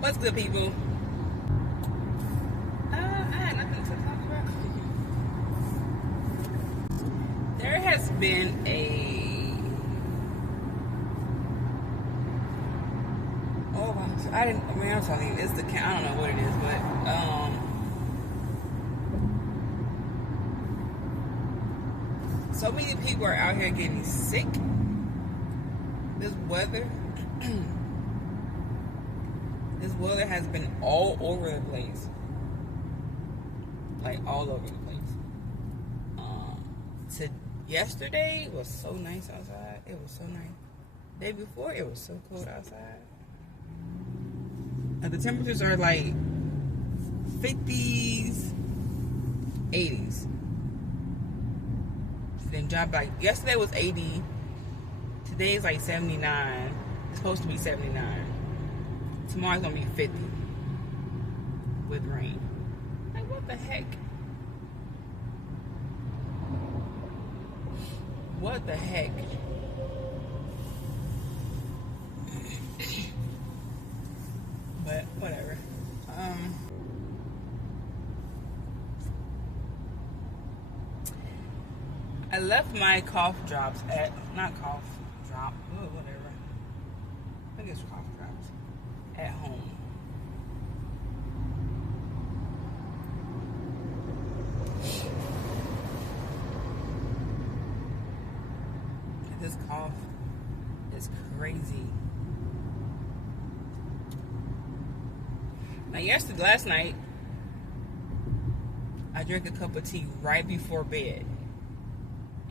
What's good, people? I had nothing to talk about. There has been I'm telling you, it's the, I don't know what it is, but, so many people are out here getting sick. This weather, this weather has been all over the place. Like, all over the place. Yesterday was so nice outside. It was so nice. The day before, it was so cold outside. The temperatures are like 50s, 80s. Then drop like yesterday was 80. Today is like 79. It's supposed to be 79. Tomorrow's gonna be 50 with rain. Like, what the heck? What the heck? But whatever. I left my cough drops at, not cough drop, whatever. I think it's cough drops at home. This cough is crazy. Now, last night, I drank a cup of tea right before bed.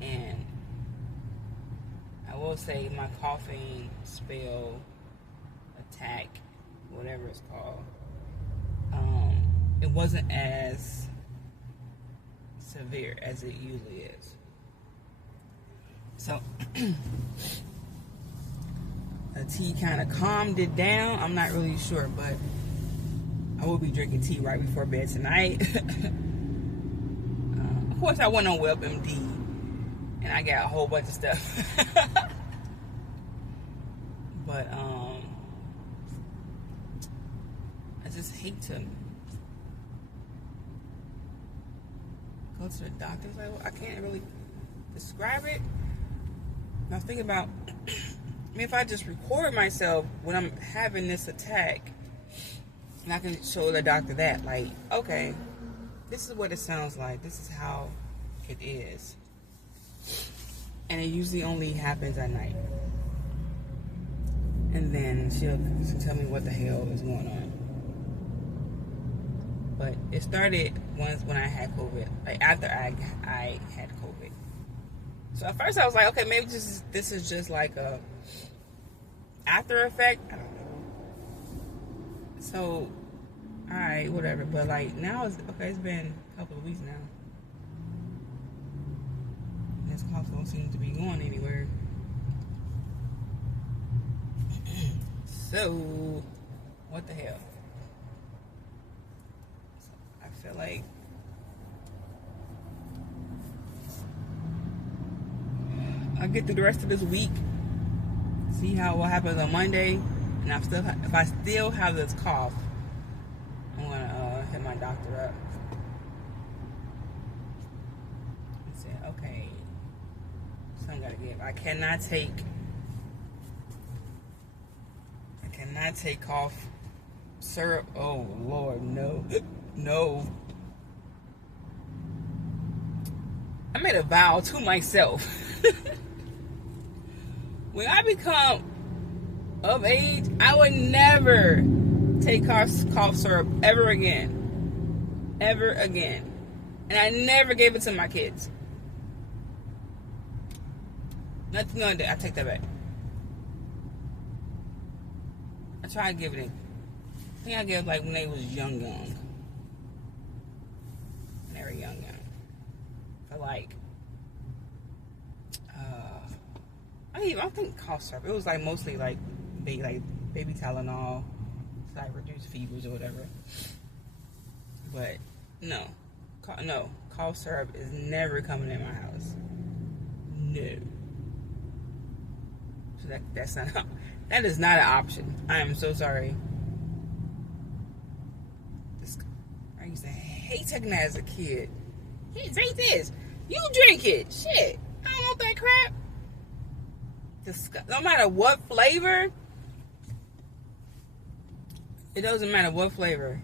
And I will say my coughing spell, attack, whatever it's called, it wasn't as severe as it usually is. So, the tea kind of calmed it down. I'm not really sure, but I will be drinking tea right before bed tonight. Of course, I went on WebMD, and I got a whole bunch of stuff. But, I just hate to go to the doctor's level. I can't really describe it. I was thinking about, if I just record myself when I'm having this attack, and I can show the doctor that, like, okay, this is what it sounds like. This is how it is. And it usually only happens at night. And then she'll tell me what the hell is going on. But it started once when I had COVID, like after I had COVID. So at first I was like, okay, maybe this is just like a after effect. I don't know. So, alright, whatever. But like now it's been a couple of weeks now. And this cough don't seem to be going anywhere. So, what the hell? So I feel like I'll get through the rest of this week, see what happens on Monday, and if I still have this cough, I'm gonna hit my doctor up and say, okay, something gotta give. I cannot take cough syrup. Oh Lord, no, no. I made a vow to myself. When I become of age, I would never take cough syrup ever again. Ever again. And I never gave it to my kids. Nothing on that. I take that back. I tried to give it. I think I gave it like when they was young. When they were young. For like, I don't think cough syrup. It was like mostly like baby Tylenol to like reduce fevers or whatever. But no, cough syrup is never coming in my house. No. So that is not an option. I am so sorry. hate taking that as a kid. Hey, drink this. You drink it. Shit. I don't want that crap. No matter what flavor, it doesn't matter what flavor.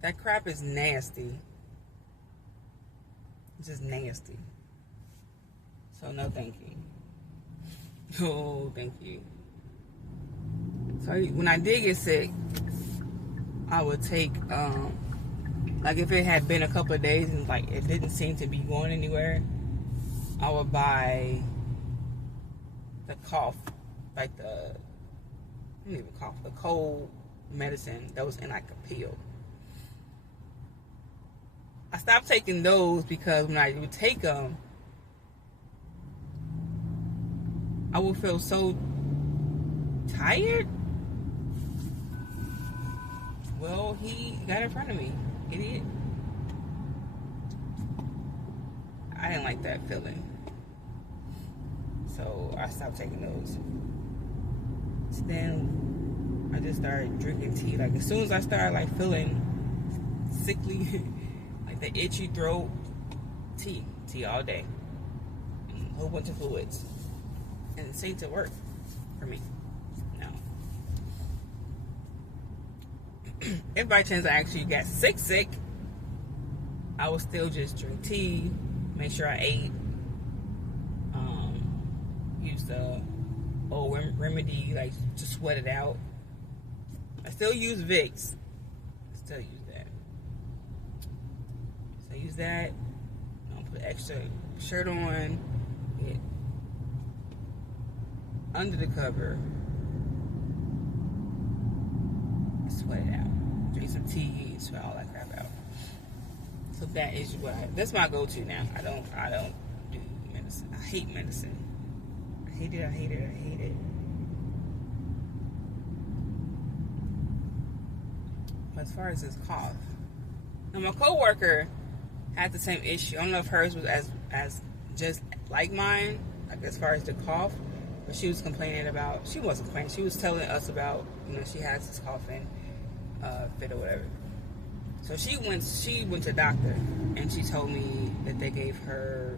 That crap is nasty. It's just nasty. So no thank you. Oh, thank you. So when I did get sick, I would take, like if it had been a couple of days and like it didn't seem to be going anywhere, I would buy the cough, like the cold medicine that was in like a pill. I stopped taking those because when I would take them, I would feel so tired. Well, he got in front of me, idiot. I didn't like that feeling. So I stopped taking those. So then I just started drinking tea. Like as soon as I started like feeling sickly, like the itchy throat, tea all day. A whole bunch of fluids. And it seemed to work for me. No. If by chance I actually got sick, I would still just drink tea, make sure I ate, use the old remedy, like to sweat it out. I still use Vicks. I still use that. So I use that. I'll put extra shirt on, get under the cover, sweat it out, drink some tea, sweat all that crap out. So that is that's my go-to now. I don't do medicine. I hate medicine. I hate it. But as far as this cough, now my coworker had the same issue. I don't know if hers was as just like mine, like as far as the cough. But she was complaining about, she wasn't complaining, she was telling us about, she has this coughing fit or whatever. So she went to the doctor, and she told me that they gave her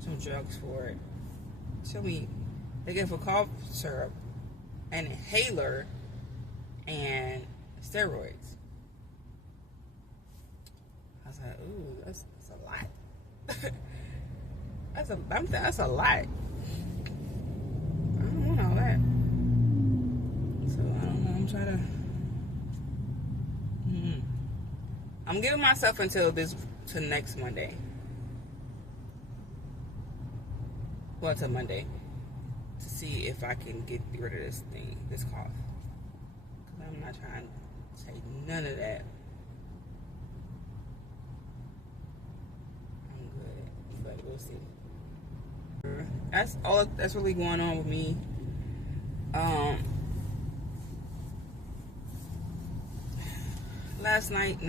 some drugs for it. They gave her cough syrup, an inhaler, and steroids. I was like, ooh, that's a lot. that's a lot. I don't want all that. So I don't know. I'm trying to. I'm giving myself until next Monday. Well, until Monday, to see if I can get rid of this cough. Because I'm not trying to take none of that. I'm good, but we'll see. That's all that's really going on with me. The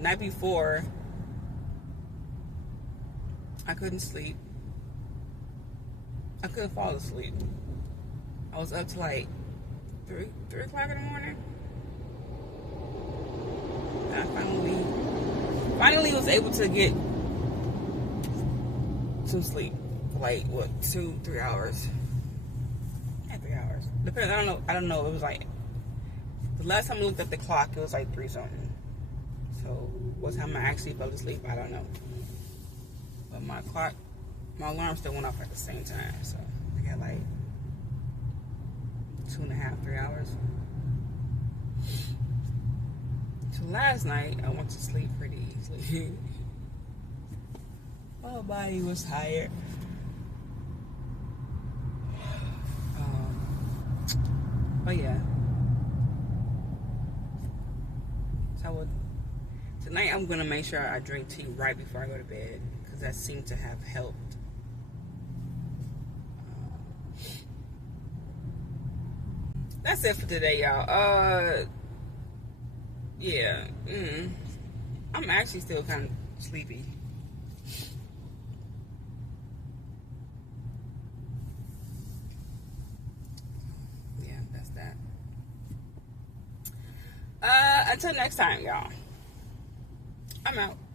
night before, I couldn't sleep. I couldn't fall asleep. I was up to like 3 o'clock in the morning. And I finally was able to get some sleep for like 2-3 hours. Yeah, 3 hours. Depends. I don't know. It was like the last time I looked at the clock, it was like 3 something. So what time I actually fell asleep, I don't know. But my alarm still went off at the same time. So I got like 2.5, 3 hours. So last night I went to sleep pretty easily. My body was tired. But yeah. So tonight I'm gonna make sure I drink tea right before I go to bed, because that seemed to have helped. That's it for today, y'all. Yeah. I'm actually still kind of sleepy. Yeah, that's that. Until next time, y'all. I'm out.